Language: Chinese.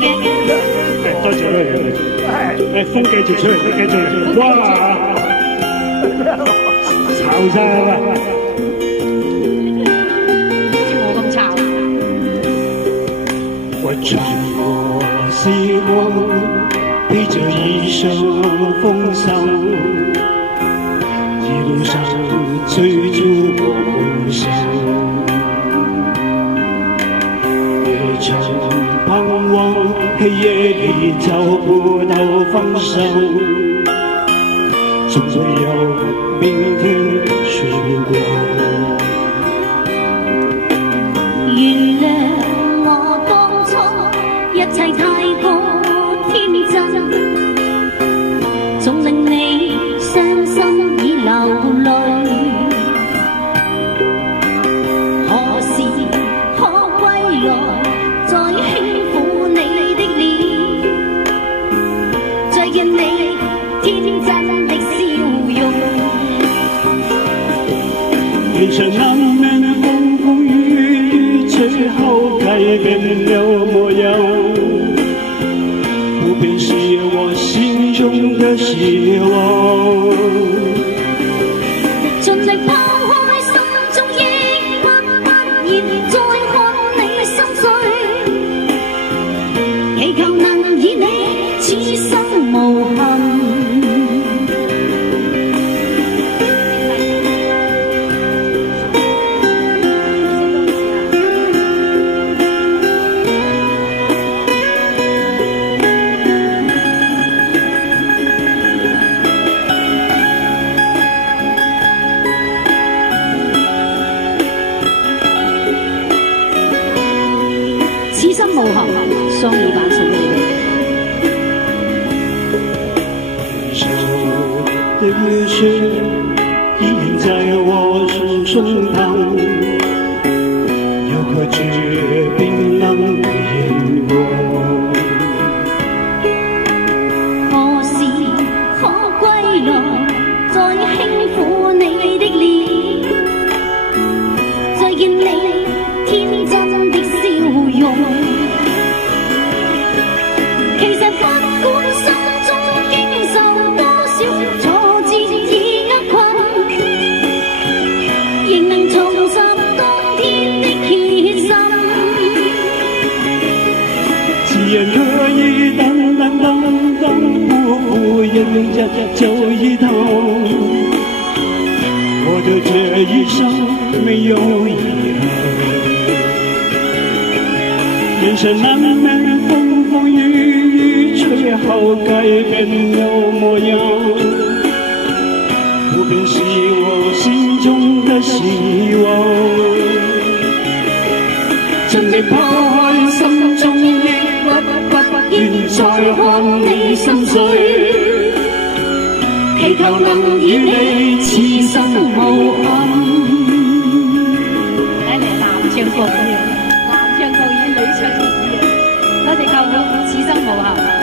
嘅。多謝啦，風繼續出嚟，繼續嚟，哇！炒晒啦！我咁炒。我穿過時光，披着一身風霜，一路上追逐我夢想，也曾盼望黑夜裏找不到方向，總會有明天曙光。原諒我當初一切太過天真，總令你傷心已流淚。何時可歸來，再輕撫你的臉，再見你天真的笑容。人生難免風風雨雨，最後改變了模樣，不變是我心中的希望。盡力拋開心中抑鬱，不然再看你心碎，祈求能與你此生無憾。此生無憾，雙語版送俾你。手的雨水依然在我胸膛，有顆決冰冷的眼光。何時可歸來，再輕撫你的臉，再見你天真的笑容。其實不管心中經受多少挫折與厄困，仍能重拾當天的決心。既然可以等等等等，不負人家走一趟，我的這一生沒有遺憾。人生難免風風雨雨，最後改變了模樣，不變是我心中的希望。盡力拋開心中抑鬱，不願再看你心碎，祈求能與你此生無憾。睇嚟男唱國咁樣，男唱國語，女唱粵語，多謝教會此生無憾。